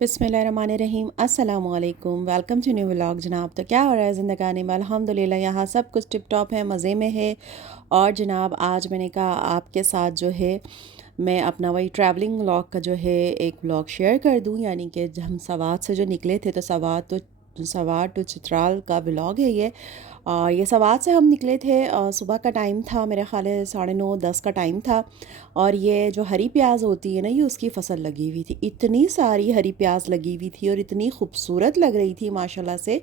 बिस्मिल्लाहिर्रहमानिर्रहीम अस्सलामुअलैकुम। Welcome to new vlog जनाब। तो क्या हो रहा है ज़िंदगानी में? अल्हम्दुलिल्लाह यहाँ सब कुछ टिप टॉप है, मज़े में है। और जनाब आज मैंने कहा आपके साथ जो है मैं अपना वही ट्रैवलिंग व्लॉग का जो है एक व्लॉग शेयर कर दूँ। यानी कि हम सवात से जो निकले थे तो सवात टू चित्राल का व्लॉग है ये। ये सवात से हम निकले थे, सुबह का टाइम था, मेरे ख़्याल है 9:30-10 का टाइम था। और ये जो हरी प्याज होती है ना, ये उसकी फ़सल लगी हुई थी। इतनी सारी हरी प्याज लगी हुई थी और इतनी खूबसूरत लग रही थी माशाल्लाह से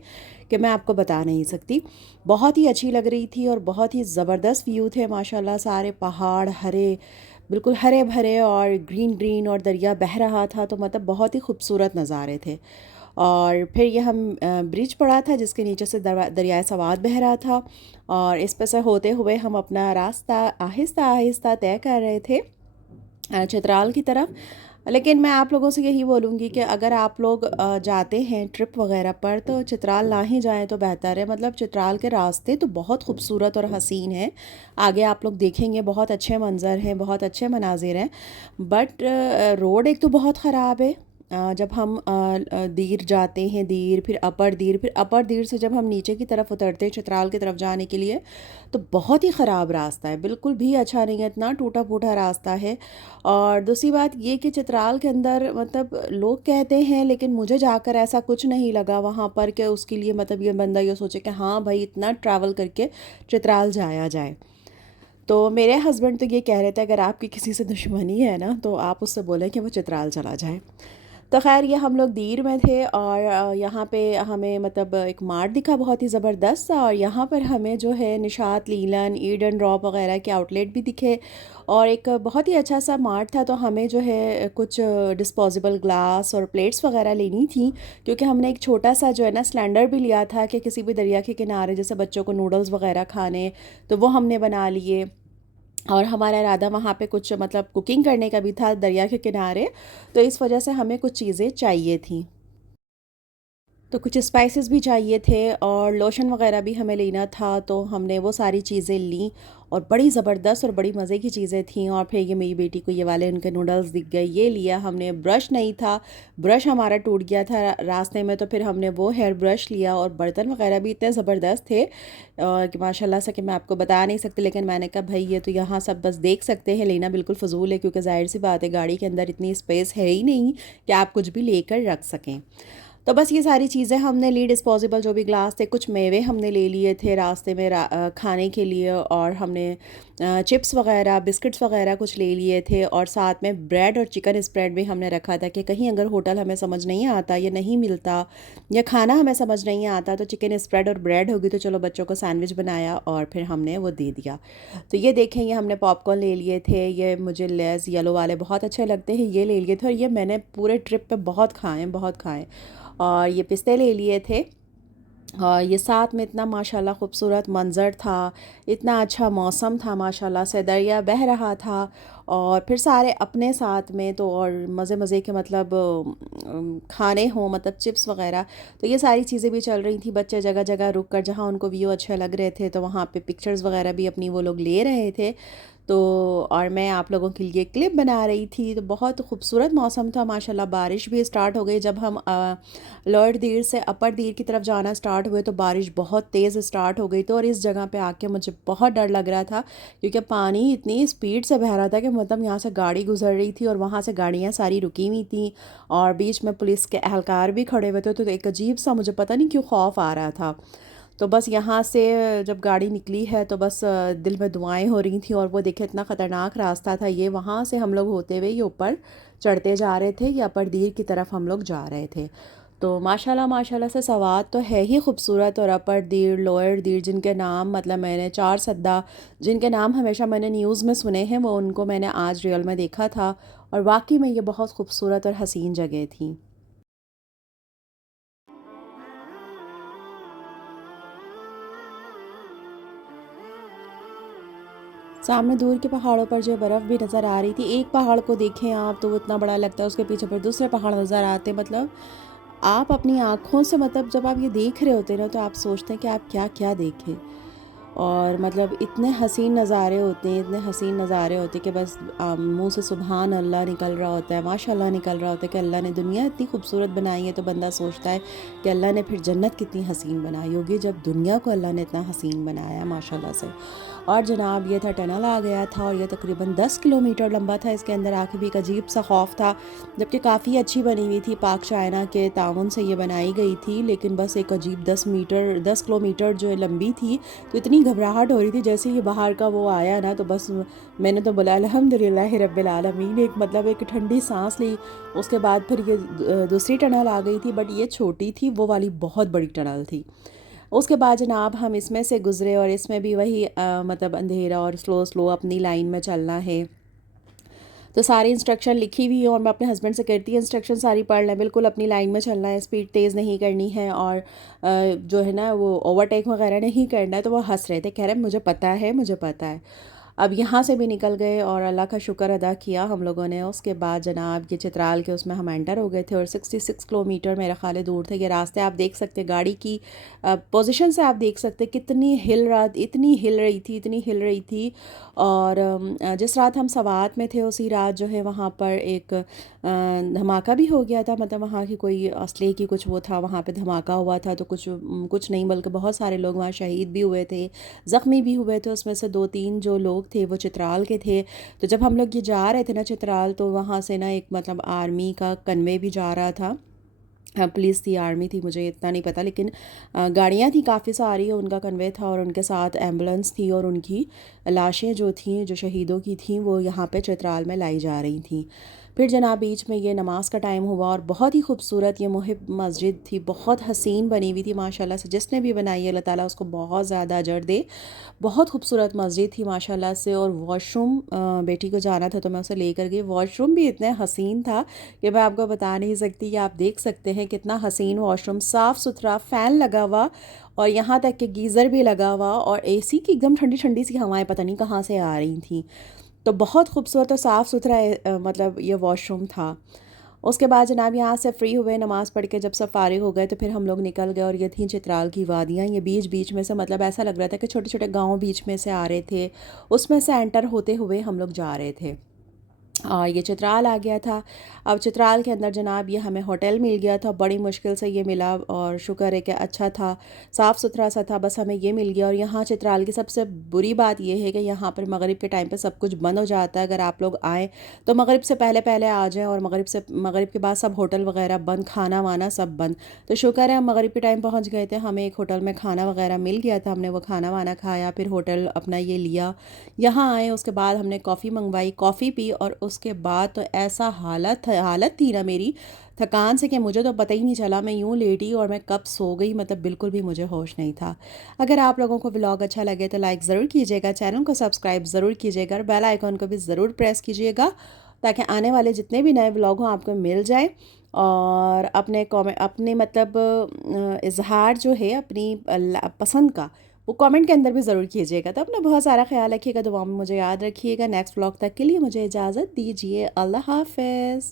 कि मैं आपको बता नहीं सकती। बहुत ही अच्छी लग रही थी और बहुत ही ज़बरदस्त व्यू थे माशाल्लाह। सारे पहाड़ हरे, बिल्कुल हरे भरे और ग्रीन ग्रीन, और दरिया बह रहा था, तो मतलब बहुत ही खूबसूरत नज़ारे थे। और फिर ये हम ब्रिज पड़ा था जिसके नीचे से दरियाए सवात बह रहा था, और इस पर से होते हुए हम अपना रास्ता आहिस्ता आहिस्ता तय कर रहे थे चित्राल की तरफ। लेकिन मैं आप लोगों से यही बोलूँगी कि अगर आप लोग जाते हैं ट्रिप वगैरह पर तो चित्राल ना ही जाएं तो बेहतर है। मतलब चित्राल के रास्ते तो बहुत खूबसूरत और हसीन हैं, आगे आप लोग देखेंगे बहुत अच्छे मंज़र हैं, बहुत अच्छे मनाजिर हैं। बट रोड एक तो बहुत ख़राब है। जब हम दीर जाते हैं, दीर फिर अपर दीर से जब हम नीचे की तरफ उतरते हैं चित्राल की तरफ जाने के लिए, तो बहुत ही ख़राब रास्ता है, बिल्कुल भी अच्छा नहीं है, इतना टूटा फूटा रास्ता है। और दूसरी बात ये कि चित्राल के अंदर मतलब लोग कहते हैं, लेकिन मुझे जाकर ऐसा कुछ नहीं लगा वहाँ पर कि उसके लिए मतलब ये बंदा ये सोचे कि हाँ भाई इतना ट्रैवल करके चित्राल जाया जाए। तो मेरे हस्बैंड तो ये कह रहे थे अगर आपकी किसी से दुश्मनी है ना तो आप उससे बोलें कि वो चित्राल चला जाए। तो ख़ैर ये हम लोग दीर में थे, और यहाँ पे हमें मतलब एक मार्ट दिखा बहुत ही ज़बरदस्त सा, और यहाँ पर हमें जो है निशात लीलन ईडन ड्रॉप वगैरह के आउटलेट भी दिखे। और एक बहुत ही अच्छा सा मार्ट था, तो हमें जो है कुछ डिस्पोजेबल ग्लास और प्लेट्स वगैरह लेनी थी, क्योंकि हमने एक छोटा सा जो है ना सिलेंडर भी लिया था कि किसी भी दरिया के किनारे जैसे बच्चों को नूडल्स वगैरह खाने, तो वो हमने बना लिए। और हमारा इरादा वहाँ पे कुछ मतलब कुकिंग करने का भी था दरिया के किनारे, तो इस वजह से हमें कुछ चीज़ें चाहिए थी। तो कुछ स्पाइसेस भी चाहिए थे और लोशन वगैरह भी हमें लेना था, तो हमने वो सारी चीज़ें लीं। और बड़ी ज़बरदस्त और बड़ी मज़े की चीज़ें थीं। और फिर ये मेरी बेटी को ये वाले उनके नूडल्स दिख गए, ये लिया हमने। ब्रश नहीं था, ब्रश हमारा टूट गया था रास्ते में, तो फिर हमने वो हेयर ब्रश लिया। और बर्तन वगैरह भी इतने ज़बरदस्त थे कि माशाल्लाह से कि मैं आपको बता नहीं सकती। लेकिन मैंने कहा भाई ये तो यहाँ सब बस देख सकते हैं, लेना बिल्कुल फ़जूल है, क्योंकि ज़ाहिर सी बात है गाड़ी के अंदर इतनी स्पेस है ही नहीं कि आप कुछ भी लेकर रख सकें। तो बस ये सारी चीज़ें हमने ली, डिस्पोजेबल जो भी ग्लास थे, कुछ मेवे हमने ले लिए थे रास्ते में खाने के लिए। और हमने चिप्स वगैरह बिस्किट्स वगैरह कुछ ले लिए थे, और साथ में ब्रेड और चिकन स्प्रेड भी हमने रखा था कि कहीं अगर होटल हमें समझ नहीं आता या नहीं मिलता या खाना हमें समझ नहीं आता तो चिकन स्प्रेड और ब्रेड होगी, तो चलो बच्चों को सैंडविच बनाया और फिर हमने वो दे दिया। तो ये देखें, ये हमने पॉपकॉर्न ले लिए थे, ये मुझे लेस येलो वाले बहुत अच्छे लगते हैं, ये ले लिए थे। और ये मैंने पूरे ट्रिप पे बहुत खाए बहुत खाए। और ये पिस्ते ले लिए थे। और ये साथ में इतना माशाल्लाह खूबसूरत मंज़र था, इतना अच्छा मौसम था माशाल्लाह से, दरिया बह रहा था। और फिर सारे अपने साथ में तो और मज़े मज़े के मतलब खाने हों, मतलब चिप्स वगैरह। तो ये सारी चीज़ें भी चल रही थी। बच्चे जगह जगह रुक कर जहाँ उनको व्यू अच्छे लग रहे थे तो वहाँ पे पिक्चर्स वगैरह भी अपनी वो लोग ले रहे थे। तो और मैं आप लोगों के लिए क्लिप बना रही थी। तो बहुत खूबसूरत मौसम था माशाल्लाह। बारिश भी स्टार्ट हो गई जब हम लोअर दीर से अपर दीर की तरफ जाना स्टार्ट हुए, तो बारिश बहुत तेज़ स्टार्ट हो गई। तो और इस जगह पे आके मुझे बहुत डर लग रहा था, क्योंकि पानी इतनी स्पीड से बह रहा था कि मतलब यहाँ से गाड़ी गुजर रही थी और वहाँ से गाड़ियाँ सारी रुकी हुई थी, और बीच में पुलिस के एहलकार भी खड़े हुए थे। तो एक अजीब सा मुझे पता नहीं क्यों खौफ आ रहा था। तो बस यहाँ से जब गाड़ी निकली है तो बस दिल में दुआएं हो रही थी। और वो देखे इतना ख़तरनाक रास्ता था ये, वहाँ से हम लोग होते हुए ये ऊपर चढ़ते जा रहे थे, या अपर दीर की तरफ हम लोग जा रहे थे। तो माशाल्लाह माशाल्लाह से सवात तो है ही खूबसूरत। और अपर दीर लोअर दीर जिनके नाम मतलब मैंने चार सद्दा जिनके नाम हमेशा मैंने न्यूज़ में सुने हैं, वो उनको मैंने आज रियल में देखा था। और वाकई में ये बहुत खूबसूरत और हसीन जगह थी। सामने दूर के पहाड़ों पर जो बर्फ़ भी नज़र आ रही थी। एक पहाड़ को देखें आप तो वो इतना बड़ा लगता है, उसके पीछे फिर दूसरे पहाड़ नज़र आते हैं। मतलब आप अपनी आँखों से मतलब जब आप ये देख रहे होते हैं ना तो आप सोचते हैं कि आप क्या क्या देखें। और मतलब इतने हसीन नज़ारे होते हैं, इतने हसीन नज़ारे होते हैं कि बस मुंह से सुबहान अल्लाह निकल रहा होता है, माशाल्लाह निकल रहा होता है कि अल्लाह ने दुनिया इतनी खूबसूरत बनाई है। तो बंदा सोचता है कि अल्लाह ने फिर जन्नत कितनी हसीन बनाई होगी जब दुनिया को अल्लाह ने इतना हसीन बनाया माशाल्लाह से। और जनाब ये था टनल आ गया था और ये तकरीबन 10 किलोमीटर लंबा था। इसके अंदर आके भी एक अजीब सा खौफ था, जबकि काफ़ी अच्छी बनी हुई थी, पाक चाइना के ताउन से ये बनाई गई थी। लेकिन बस एक अजीब 10 किलोमीटर जो है लंबी थी, तो इतनी घबराहट हो रही थी। जैसे ये बाहर का वो आया ना, तो बस मैंने तो बोला अल्हम्दुलिल्लाह रब्बिल आलमीन, एक मतलब एक ठंडी सांस ली। उसके बाद फिर ये दूसरी टनल आ गई थी, बट ये छोटी थी, वो वाली बहुत बड़ी टनल थी। उसके बाद जनाब हम इसमें से गुज़रे और इसमें भी वही मतलब अंधेरा और स्लो स्लो अपनी लाइन में चलना है। तो सारी इंस्ट्रक्शन लिखी हुई है और मैं अपने हस्बैंड से कहती हूँ इंस्ट्रक्शन सारी पढ़ लें, बिल्कुल अपनी लाइन में चलना है, स्पीड तेज़ नहीं करनी है और जो है ना वो ओवरटेक वगैरह नहीं करना है। तो वो हंस रहे थे, कह रहे मुझे पता है, मुझे पता है। अब यहाँ से भी निकल गए और अल्लाह का शुक्र अदा किया हम लोगों ने। उसके बाद जनाब ये चित्राल के उसमें हम एंटर हो गए थे और 66 किलोमीटर मेरा ख्याल है दूर थे ये रास्ते। आप देख सकते गाड़ी की पोजीशन से, आप देख सकते कितनी हिल रहा, इतनी हिल रही थी, इतनी हिल रही थी। और जिस रात हम सवात में थे उसी रात जो है वहाँ पर एक धमाका भी हो गया था। मतलब वहाँ की कोई असले की कुछ वो था, वहाँ पे धमाका हुआ था। तो कुछ नहीं बल्कि बहुत सारे लोग वहाँ शहीद भी हुए थे, ज़ख्मी भी हुए थे। उसमें से 2-3 जो लोग थे वो चित्राल के थे। तो जब हम लोग ये जा रहे थे ना चित्राल, तो वहाँ से ना एक मतलब आर्मी का कन्वे भी जा रहा था। पुलिस थी, आर्मी थी, मुझे इतना नहीं पता, लेकिन गाड़ियाँ थी काफ़ी सारी, उनका कन्वे था और उनके साथ एम्बुलेंस थी और उनकी लाशें जो थीं, जो शहीदों की थीं, वो यहाँ पे चित्राल में लाई जा रही थीं। फिर जनाब बीच में ये नमाज का टाइम हुआ और बहुत ही खूबसूरत ये मुहिब मस्जिद थी, बहुत हसीन बनी हुई थी माशाल्लाह से। जिसने भी बनाई है अल्लाह ताला उसको बहुत ज़्यादा अजर दे। बहुत खूबसूरत मस्जिद थी माशाल्लाह से। और वॉशरूम बेटी को जाना था तो मैं उसे लेकर गई। वॉशरूम भी इतना हसीन था कि मैं आपको बता नहीं सकती। कि आप देख सकते हैं कितना हसीन वॉशरूम, साफ़ सुथरा, फ़ैन लगा हुआ और यहाँ तक कि गीज़र भी लगा हुआ और एसी की एकदम ठंडी ठंडी सी हवाएं पता नहीं कहाँ से आ रही थी। तो बहुत खूबसूरत और साफ़ सुथरा मतलब ये वॉशरूम था। उसके बाद जनाब यहाँ से फ्री हुए, नमाज़ पढ़ के जब सब फारिग हो गए तो फिर हम लोग निकल गए। और ये थी चित्राल की वादियाँ, ये बीच बीच में से मतलब ऐसा लग रहा था कि छोटे छोटे गांव बीच में से आ रहे थे, उसमें से एंटर होते हुए हम लोग जा रहे थे। और ये चित्राल आ गया था। अब चित्राल के अंदर जनाब ये हमें होटल मिल गया था, बड़ी मुश्किल से ये मिला और शुक्र है कि अच्छा था, साफ़ सुथरा सा था, बस हमें ये मिल गया। और यहाँ चित्राल की सबसे बुरी बात ये है कि यहाँ पर मगरिब के टाइम पे सब कुछ बंद हो जाता है। अगर आप लोग आएँ तो मगरिब से पहले पहले आ जाएँ और मगरिब के बाद सब होटल वगैरह बंद, खाना वाना सब बंद। तो शुक्र है हम मगरिब के टाइम पहुँच गए थे, हमें एक होटल में खाना वगैरह मिल गया था, हमने वो खाना वाना खाया, फिर होटल अपना ये लिया, यहाँ आए। उसके बाद हमने कॉफ़ी मंगवाई, कॉफ़ी पी और उसके बाद तो ऐसा हालत थी ना मेरी थकान से कि मुझे तो पता ही नहीं चला, मैं यूँ लेटी और मैं कब सो गई, मतलब बिल्कुल भी मुझे होश नहीं था। अगर आप लोगों को व्लॉग अच्छा लगे तो लाइक ज़रूर कीजिएगा, चैनल को सब्सक्राइब ज़रूर कीजिएगा और बेल आइकॉन को भी ज़रूर प्रेस कीजिएगा ताकि आने वाले जितने भी नए व्लॉग हों आपको मिल जाए। और अपने कमेंट, अपने मतलब इजहार जो है अपनी पसंद का, वो कमेंट के अंदर भी ज़रूर कीजिएगा। तो अपना बहुत सारा ख्याल रखिएगा, दुआ में मुझे याद रखिएगा। नेक्स्ट व्लॉग तक के लिए मुझे इजाज़त दीजिए। अल्लाह हाफ़िज़।